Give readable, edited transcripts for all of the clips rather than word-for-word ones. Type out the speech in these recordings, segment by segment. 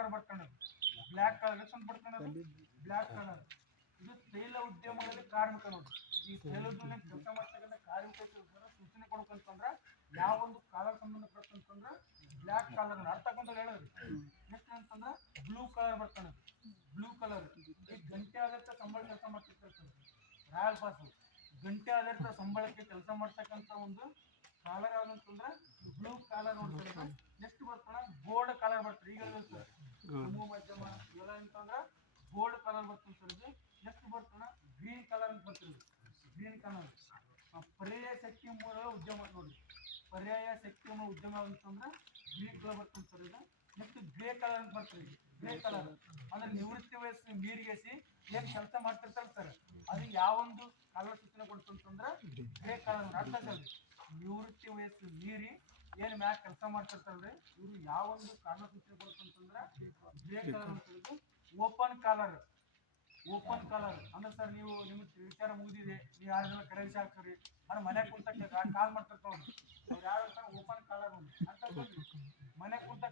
Colour ಬರ್ತಾನೆ, black colour ಎಷ್ಟು ಬರ್ತಾನೆ, ಬ್ಲ್ಯಾಕ್ ಕಲರ್. ಇದು ತೈಲ ಉದ್ಯಮಗಳಲ್ಲಿ ಕಾರ್ಮಿಕ ನೋಡಿ. ಈ ತೈಲ ಉದ್ಯಮದಲ್ಲಿ ಕೆಲಸ ಮಾಡ್ತಕ್ಕಂಥ ಕಾರ್ಮಿಕ ಸೂಚನೆ ಕೊಡ್ಬೇಕಂತಂದ್ರೆ ಯಾವ ಒಂದು ಕಾಲರ್ ಸಂಬಂಧಪಟ್ಟಂತಂದ್ರೆ ಬ್ಲ್ಯಾಕ್ ಕಲರ್ ಅರ್ಥ ಆಕೊಂತ ಹೇಳೋದು. ನೆಕ್ಸ್ಟ್ ಅಂತಂದ್ರೆ ಬ್ಲೂ ಕಲರ್ ಬರ್ತಾನೆ, ಬ್ಲೂ ಕಲರ್. ಈ ಗಂಟೆ ಆಧಾರಿತ ಸಂಬಳ ಕೆಲಸ ಮಾಡ್ತಿರ್ತಾರೆ ರಾಯಲ್ ಪಾಸ್. ಗಂಟೆ ಆಧಾರಿತ ಸಂಬಳಕ್ಕೆ ಕೆಲಸ ಮಾಡ್ತಕ್ಕಂಥ ಒಂದು ಕಾಲರ್ ಯಾವ್ದಂತಂದ್ರೆ ಬ್ಲೂ ಕಾಲರ್ ನೋಡ್ತಾರೆ. ನೆಕ್ಸ್ಟ್ ಬರ್ತಾನೆ ಗೋಲ್ಡ್ ಕಲರ್ ಬರ್ತಾರೆ. ಈಗ ಜಮ್ಮು ಮಧ್ಯಮ ಇವೆಲ್ಲ ಅಂತಂದ್ರೆ ಗೋಲ್ಡ್ ಕಲರ್ ಬರ್ತದೆ ಸರ್ ಇದು. ನೆಕ್ಸ್ಟ್ ಬರ್ತಾನೆ ಗ್ರೀನ್ ಕಲರ್ ಅಂತ ಬರ್ತದೆ, ಗ್ರೀನ್ ಕಲರ್. ಪರ್ಯಾಯ ಶಕ್ತಿ ಮೂಲ ಉದ್ಯಮ ನೋಡಿ, ಪರ್ಯಾಯ ಶಕ್ತಿ ಮೂಲ ಉದ್ಯಮ ಅಂತಂದ್ರೆ ಗ್ರೀನ್ ಕಲರ್ ಬರ್ತದೆ ಸರ್ ಇದು. ನೆಕ್ಸ್ಟ್ ಗ್ರೇ ಕಲರ್ ಅಂತ ಬರ್ತದೆ, ಗ್ರೇ ಕಲರ್ ಅಂದ್ರೆ ನಿವೃತ್ತಿ ವಯಸ್ಸು ಮೀರಿಗೆಸಿ ಏನ್ ಕೆಲಸ ಮಾಡ್ತಿರ್ತಾರೆ ಸರ್, ಅದು ಯಾವೊಂದು ಕಲರ್ ಸೂಚನೆ ಕೊಡ್ತಂತಂದ್ರೆ ಗ್ರೇ ಕಲರ್. ಅರ್ಥ ಸರ್, ನಿವೃತ್ತಿ ವಯಸ್ಸು ಮೀರಿ ಏನ್ ಮ್ಯಾಗ ಕೆಲಸ ಮಾಡ್ತಿರ್ತಾರಲ್ರಿ ಇವ್ರು ಯಾವೊಂದು ಕಾರಣ ಸೂಚನೆ ಕೊಡ್ತಂತಂದ್ರೆ ಗ್ರೇ ಕಲರ್ ಅಂತ ಹೇಳಿದ್ರು. ಓಪನ್ ಕಾಲರ್, ಓಪನ್ ಕಾಲರ್ ಅಂದ್ರೆ ಸರ್ ನೀವು ನಿಮ್ಗೆ ವಿಚಾರ ಮುಗಿದಿದೆ, ನೀವು ಯಾರೆಲ್ಲ ಕರೆನ್ಸಿ ಹಾಕ್ತೀರಿ ಅಂದ್ರೆ ಮನೆ ಕುಂತ ಕಾಲ್ ಮಾಡ್ತಿರ್ತಾವ ಅವ್ರು ಯಾರು ಅಂತಾರೆ ಓಪನ್ ಕಾಲರ್ ಅಂತ. ಮನೆ ಕುಂತ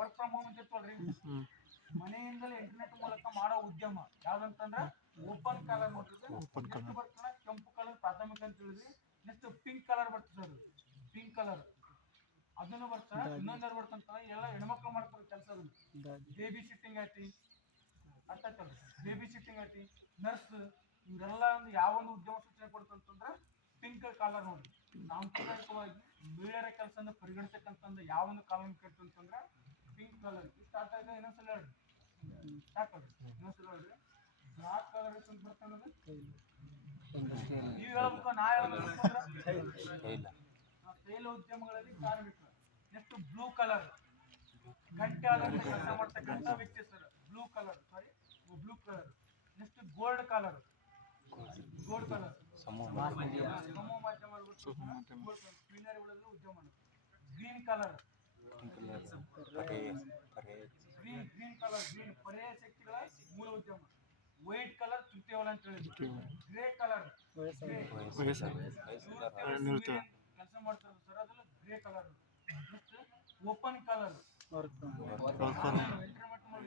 ವರ್ಕ್ ಫ್ರಮ್ ಹೋಮ್ ಅಂತ ಇರ್ತಲ್ರಿ, ಮನೆಯಿಂದಲೇ ಇಂಟರ್ನೆಟ್ ಮೂಲಕ ಮಾಡೋ ಉದ್ಯಮ ಯಾವ್ದಂತಂದ್ರೆ ಓಪನ್ ಕಾಲರ್ ನೋಡ್ರಿ. ನೆಕ್ಸ್ಟ್ ಬರ್ತಾನೆ ಕೆಂಪು ಕಲರ್ ಪ್ರಾಥಮಿಕ ಅಂತ ಹೇಳಿದ್ರಿ. ನೆಕ್ಸ್ಟ್ ಪಿಂಕ್ ಕಲರ್ ಬರ್ತದೆ ಸರ್, ಪಿಂಕ್ ಕಲರ್ ಅದನ್ನು ಬರ್ತಾರೆ. ಇನ್ನೊಂದು ಬರ್ತಂತ ಎಲ್ಲ ಹೆಣ್ಮಕ್ಳು ಮಾಡ್ತಾರೆ ಕೆಲಸ, ಬೇಬಿ ಸಿಟ್ಟಿಂಗ್ ಐತಿ, ಅರ್ಥ ಆಯ್ತಲ್ರಿ, ಬೇಬಿ ಸಿಟ್ಟಿಂಗ್ ಐತಿ, ನರ್ಸ್, ಇವರೆಲ್ಲ ಒಂದು ಯಾವೊಂದು ಉದ್ಯಮ ಸೂಚನೆ ಕೊಡ್ತಂತಂದ್ರೆ ಪಿಂಕ್ ಕಾಲರ್ ನೋಡಿ. ಸಾಂಪ್ರದಾಯಿಕವಾಗಿ ಮಹಿಳೆಯರ ಕೆಲಸ ಪರಿಗಣಿಸಕ್ಕಂತಂದ್ರೆ ಯಾವೊಂದು ಕಾಲರ್ ಕೇಳ್ತಂತಂದ್ರೆ ಪಿಂಕ್ ಕಲರ್. ಸ್ಟಾರ್ಟ್ ಆಗ ಇನ್ನೊಂದ್ಸಲ ಹೇಳ್ರಿ, ಸಾಕಲ್ರಿ ಇನ್ನೊಂದ್ಸಲ ಹೇಳ್ರಿ. ಬ್ಲಾಕ್ ಕಲರ್ ಅಂತ ಬರ್ತಾನದು ನೀವು ಹೇಳ್ಬೇಕು, ನಾ ಹೇಳ್ಬೇಕು. ತೈಲ ಉದ್ಯಮಗಳಲ್ಲಿ ಕಾರ್ಮಿಕ. ನೆಕ್ಸ್ಟ್ ಬ್ಲೂ ಕಲರ್, ಗಂಟೆ ಆಧಾರಿತ ಕೆಲಸ ಮಾಡ್ತಕ್ಕಂಥ ವ್ಯಕ್ತಿ sir, blue colour, sorry blue colour. Next gold colour, gold colour ಸಮೂಹ ಮಾಧ್ಯಮ ಉದ್ಯಮ. Green colour, green colour, green ಪರ್ಯಾಯ ಶಕ್ತಿಗಳ ಮೂಲ ಉದ್ಯಮ. ವೈಟ್ ಕಲರ್ ತೃತೀಯ ವಲಯ ಅಂತ ಹೇಳಿದ್ರು. ಗ್ರೇ ಕಲರ್ ಕೆಲಸ ಮಾಡ್ತಾರೆ ಸರ್, ಅದೆಲ್ಲ grey colour. Next open colour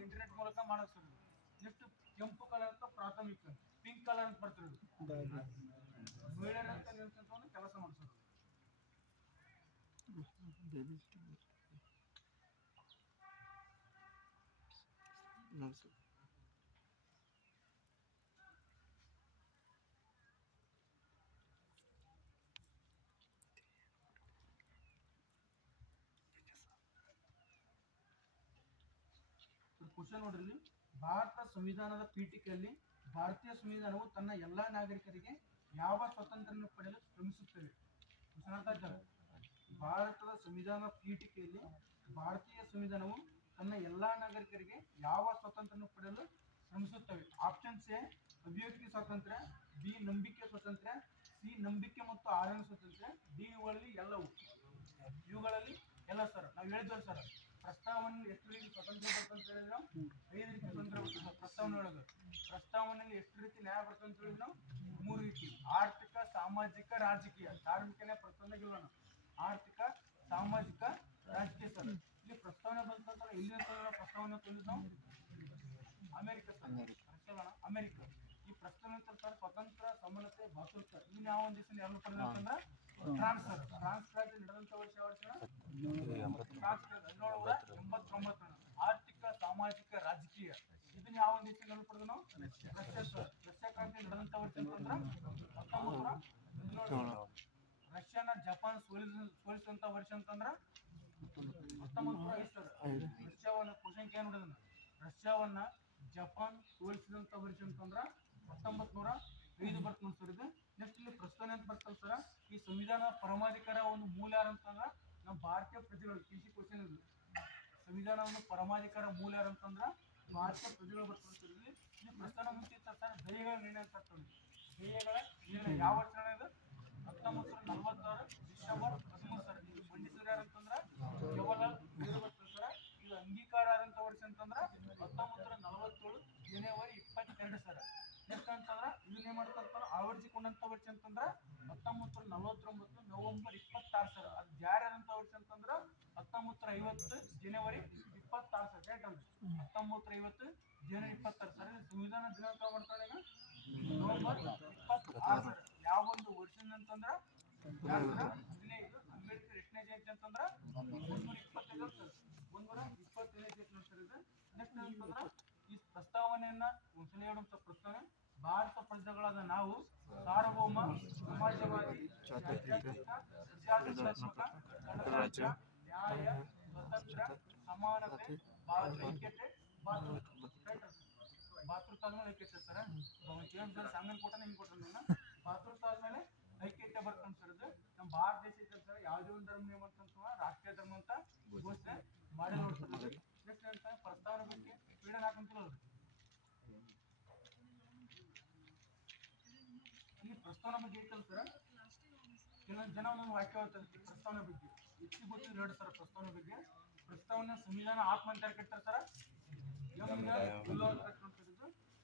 internet ಮೂಲಕ ಮಾಡೋದು ಸರ್. ನೆಕ್ಸ್ಟ್ ಕೆಂಪು ಕಲರ್ ಅಂತ ಪ್ರಾಥಮಿಕ. ಪಿಂಕ್ ಕಲರ್ ಅಂತ ಬರ್ತಿರೋದು ಮಹಿಳೆಯರಂತ ಕೆಲಸ ಮಾಡಿಸೋದು. ಕ್ವಶನ್ ನೋಡ್ರಿ, ಭಾರತ ಸಂವಿಧಾನದ ಪೀಠಿಕೆಯಲ್ಲಿ ಭಾರತೀಯ ಸಂವಿಧಾನವು ತನ್ನ ಎಲ್ಲಾ ನಾಗರಿಕರಿಗೆ ಯಾವ ಸ್ವಾತಂತ್ರ್ಯ ಪಡೆಯಲು ಶ್ರಮಿಸುತ್ತವೆ. ಭಾರತದ ಸಂವಿಧಾನ ಪೀಠಿಕೆಯಲ್ಲಿ ಭಾರತೀಯ ಸಂವಿಧಾನವು ತನ್ನ ಎಲ್ಲಾ ನಾಗರಿಕರಿಗೆ ಯಾವ ಸ್ವಾತಂತ್ರ್ಯ ಪಡೆಯಲು ಶ್ರಮಿಸುತ್ತವೆ. ಆಪ್ಷನ್ಸ್ ಎ ಅಭಿವ್ಯಕ್ತಿ ಸ್ವಾತಂತ್ರ್ಯ, ಬಿ ನಂಬಿಕೆ ಸ್ವಾತಂತ್ರ್ಯ, ಸಿ ನಂಬಿಕೆ ಮತ್ತು ಆಚರಣೆ ಸ್ವಾತಂತ್ರ್ಯ, ಡಿ ಇವುಗಳಲ್ಲಿ ಎಲ್ಲವೂ. ಇವುಗಳಲ್ಲಿ ಎಲ್ಲ ಸರ್ ನಾವು ಹೇಳಿದ್ವಿ ಸರ್, ಪ್ರಸ್ತಾವನೆ ಎಷ್ಟು ರೀತಿ ಸ್ವತಂತ್ರ ಬರ್ತಂತ ಹೇಳಿದ್ರೆ ನಾವು 5 ರೀತಿ ಸ್ವತಂತ್ರ ಬರ್ತದೆ ಪ್ರಸ್ತಾವನೆ ಒಳಗೆ. ಪ್ರಸ್ತಾವನೆಯಲ್ಲಿ ಎಷ್ಟು ರೀತಿ ನ್ಯಾಯ ಬರ್ತದೆ ಅಂತ ಹೇಳಿದ್ರೆ ನಾವು 3 ರೀತಿ: ಆರ್ಥಿಕ, ಸಾಮಾಜಿಕ, ರಾಜಕೀಯ. ಕಾರ್ಮಿಕನೇ ಪ್ರಸ್ತಾವನೆಗಿಲ್ಲ ನಾವು, ಆರ್ಥಿಕ, ಸಾಮಾಜಿಕ, ರಾಜಕೀಯ ಸರ್. ಇಲ್ಲಿ ಪ್ರಸ್ತಾವನೆ ಬಂತಂದ್ರೆ ಇಲ್ಲಿನ ಪ್ರಸ್ತಾವನೆ ತಂದಿದ್ದು ನಾವು ಅಮೆರಿಕ ಸರ್, ಅಮೆರಿಕ. ಈ ಪ್ರಸ್ತಾವನೆ ಸರ್ ಸ್ವತಂತ್ರ, ಸಮಾನತೆ, ಭಾತೃತ್ವ ಇನ್ನು ಯಾವ ಒಂದು ದಿವಸ ಎರಡು ಪಡೆದ ಅಂತಂದ್ರೆ ಫ್ರಾನ್ಸ್ ಸರ್. ಫ್ರಾನ್ಸ್ ರಾಜ್ಯ ನಡೆದಂತ ವರ್ಷ 1789. ಆರ್ಥಿಕ, ಸಾಮಾಜಿಕ, ರಾಜಕೀಯ ಇದನ್ನ ಯಾವ ಒಂದು ದಿವಸ ಎರಡು ಪಡೆದ ನಾವು ರಷ್ಯಾ ಸರ್. ರಷ್ಯಾ ಕ್ರಾಂತಿ ನಡೆದಂತ ವರ್ಷ ಅಂತಂದ್ರೆ 1917. ರಷ್ಯಾನ ಜಪಾನ್ ಸೋಲಿಸಿದಂತ ವರ್ಷ ಅಂತಂದ್ರೆ 1905 ಸರ್. ರಷ್ಯಾವನ್ನ ಕ್ವಶನ್ ಏನ್ ನೋಡಿದ, ರಷ್ಯಾವನ್ನ ಜಪಾನ್ ಸೋಲಿಸಿದಂತ ವರ್ಷ ಅಂತಂದ್ರ 1905 ಬರ್ತದೆ ಸರ್ ಇದು. ನೆಕ್ಸ್ಟ್ ಇಲ್ಲಿ ಪ್ರಸ್ತಾವನೆ ಅಂತ ಬರ್ತಲ್ಲ ಸರ್, ಈ ಸಂವಿಧಾನ ಪರಮಾಧಿಕಾರ ಒಂದು ಮೂಲ ಯಾರು ಅಂತಂದ್ರ ನಮ್ಮ ಭಾರತೀಯ ಪ್ರಜೆಗಳು. ಕಿಸಿ ಕ್ವಶನ್ ಇದು, ಸಂವಿಧಾನವನ್ನು ಪರಮಾಧಿಕಾರ ಮೂಲ ಯಾರು ಅಂತಂದ್ರ ಭಾರತೀಯ ಪ್ರಜೆಗಳು ಬರ್ತದೆ ಸರ್. ಇಲ್ಲಿ ಪ್ರಸ್ತಾವನೆ ಮುಂಚೆ ಸರ್ ದಯೆಗಳ ನಿರ್ಣಯ ಅಂತ ಆಗ್ತದೆ. ದಯೆಗಳ ನಿರ್ಣಯ ಯಾವ ವರ್ಷ ಇದು 1946 ಡಿಸೆಂಬರ್ 13 ಸರ್. ಇದು ಮಂಡಿಸಿದ್ರು ಯಾರು ಅಂತಂದ್ರ ಜವಾಹರ್ಲಾಲ್ ನೆಹರು ಬರ್ತದೆ ಸರ್. ಇದು ಅಂಗೀಕಾರ ಆದಂತ ವರ್ಷ ಅಂತಂದ್ರ 1947 ಜನವರಿ 22 ಸರ್. ನೆಕ್ಸ್ಟ್ ಅಂತಂದ್ರ ಇದನ್ನೇ ಮಾಡ್ತಾರೆ ಅಳವಡಿಸಿಕೊಂಡಂತ ವರ್ಷ ಅಂತಂದ್ರ 1949 ನವೆಂಬರ್ 26 ಸರ್. ಅದು ಜಾರಿ ಆದಂತ ವರ್ಷ ಅಂತಂದ್ರ 1950 ಜನವರಿ 26 ಸರ್. ಟೈಟಲ್ 1950 ಜನವರಿ 26 ಸರ್. ಸಂವಿಧಾನ ದಿನಾಂಕ ಮಾಡ್ತಾರೆ ಈಗ ನವೆಂಬರ್ 26 ಸರ್. ಯಾವ ಒಂದು ವರ್ಷದಿಂದ ಅಂತಂದ್ರ 15 ಅಂಬೇಡ್ಕರ್ ಎಷ್ಟನೇ ಜಯಂತಿ ಅಂತಂದ್ರ 325 ಸರ್. 325ನೇ ಜಯಂತಿ ಸರ್ ಇದು. ನೆಕ್ಸ್ಟ್ ಅಂತಂದ್ರ ಈ ಪ್ರಸ್ತಾವನೆಯನ್ನ ಒಂದ್ಸಲ ಹೇಳುವಂತ ಪ್ರಸ್ತಾವನೆ: ಭಾರತ ಪ್ರಜೆಗಳಾದ ನಾವು ಸಾರ್ವಭೌಮ, ಸಮಾಜವಾದಿ, ಪ್ರಜಾಸತ್ತಾತ್ಮಕ, ಗಣರಾಜ್ಯ, ನ್ಯಾಯ, ಸ್ವತಂತ್ರ, ಸಮಾನತೆ, ಐಕ್ಯತೆ, ಭಾತೃತ್ವ ಆದ್ಮೇಲೆ ಐಕ್ಯತೆ ಸರ್. ಸಾಂಗನ್ ಕೊಟ್ಟಾನೆ ಹಿಂಗ್ ಕೊಟ್ಟ ಭಾತೃತ್ವ ಆದ್ಮೇಲೆ ಐಕ್ಯತೆ ಬರ್ತಾನೆ ಸರ್. ಇದು ನಮ್ಮ ಭಾರತ ದೇಶ ಐತೆ ಸರ್. ಯಾವುದೇ ಒಂದು ಧರ್ಮ ನೇಮ ಅಂತ ರಾಷ್ಟ್ರೀಯ ಧರ್ಮ ಅಂತ ಘೋಷಣೆ ಮಾಡಿ ನೋಡ್ತಾರೆ. ನೆಕ್ಸ್ಟ್ ಅಂತ ಪ್ರಸ್ತಾವನೆ ಬಗ್ಗೆ ಫ್ರೀಡಮ್ ಹಾಕಂತಿಲ್ಲ. ಈ ಪ್ರಸ್ತಾವನೆ ಬಗ್ಗೆ ಐತಲ್ಲ ಸರ್, ಕೆಲವೊಂದು ಜನ ಒಂದೊಂದು ವಾಕ್ಯ ಹೇಳ್ತಾರೆ ಪ್ರಸ್ತಾವನೆ ಬಗ್ಗೆ. ಹೆಚ್ಚು ಗೊತ್ತಿಲ್ಲ ಹೇಳಿ ಸರ್ ಪ್ರಸ್ತಾವನೆ ಬಗ್ಗೆ. ಪ್ರಸ್ತಾವನೆ ಸಂವಿಧಾನ ಆತ್ಮ ಅಂತ ಕಟ್ತಾರೆ ಸರ್.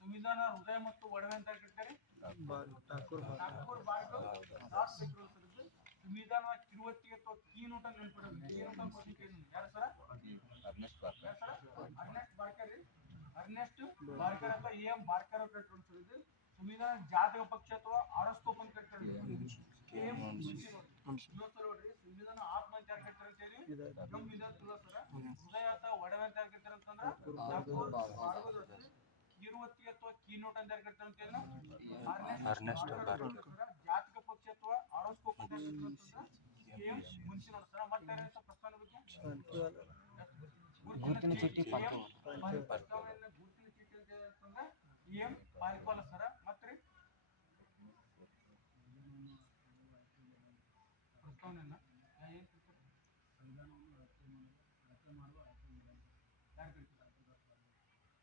ಸಂವಿಧಾನ ಹೃದಯ ಮತ್ತು ಒಡವೆ ಅಂತ ಕಟ್ತಾರೆ ಠಾಕೂರ್ ಬಾರ್ಗವ್ ದಾಸ್ ಸರ್. ಸಂವಿಧಾನ ಕಿರುವತ್ತಿಗೆ ಅಥವಾ ಕೀನೋಟ ನೆನ್ಪಿಡೋದು. ಯಾರು ಸರ್? ಅರ್ನೆಸ್ಟ್ ಬಾರ್ಕರ್ ರೀ. ಅರ್ನೆಸ್ಟ್ ಬಾರ್ಕರ್ ಅಥವಾ ಎಂ ಬಾರ್ಕರ್ ಅಂತ ಕಟ್ತಾರೆ ಸರ್. ಸಂವಿಧಾನ ಜಾತಿಯ ಪಕ್ಷ ಅಥವಾ ಆರೋಸ್ಕೋಪ್ ಅಂತ ಕಟ್ತಾರೆ. ಸಂವಿಧಾನ ಆತ್ಮ ಅಂತ ಯಾರು ಕಟ್ತಾರೆ ಅಂತೇಳಿ ಹೃದಯ ಅಥವಾ ಒಡವೆ ಅಂತ ಯಾರು ಕಟ್ತಾರೆ ಅಂತಂದ್ರೆ ಕಿರುವತ್ತಿಗೆ ಅಥವಾ ಕೀನೋಟ್ ಅಂತ ಯಾರು ಕಟ್ತಾರೆ ಅಂತೇಳಿ ಅರ್ನೆಸ್ಟ್ ಬಾರ್ಕರ್. ಜಾತಿಕ ಪಕ್ಷ ಅಥವಾ ಆರೋಸ್ಕೋಪ್ ಅಂತ ಯಾರು ಕಟ್ತಾರೆ ಅಂತಂದ್ರೆ ಎಂ ಮುನ್ಸಿ ನೋಡ್ತಾರ. ಮತ್ತೆ ಪ್ರಸ್ತಾವನೆ ಬಗ್ಗೆ ಗುರುತಿನ ಚೀಟಿ ಪ್ರಸ್ತಾವನೆಯನ್ನ ಗುರುತಿನ ಚೀಟಿ ಅಂತ ಅಂತಂದ್ರೆ ಎಂ ಪಾಲ್ಕೋಲ ಸರ. ಮತ್ತೆ ಪ್ರಸ್ತಾವನೆಯನ್ನ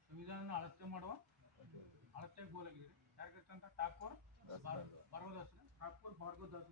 ಸಂವಿಧಾನ ಅಳತೆ ಮಾಡುವ ಅಳತೆ ಗೋಲಾಗಿದೆ ಯಾರು ಕಟ್ತಂತ ಠಾಕೂರ್ ಭಾರ್ಗವ ದಾಸ್. ಠಾಕೂರ್ ಭಾರ್ಗವ ದಾಸ್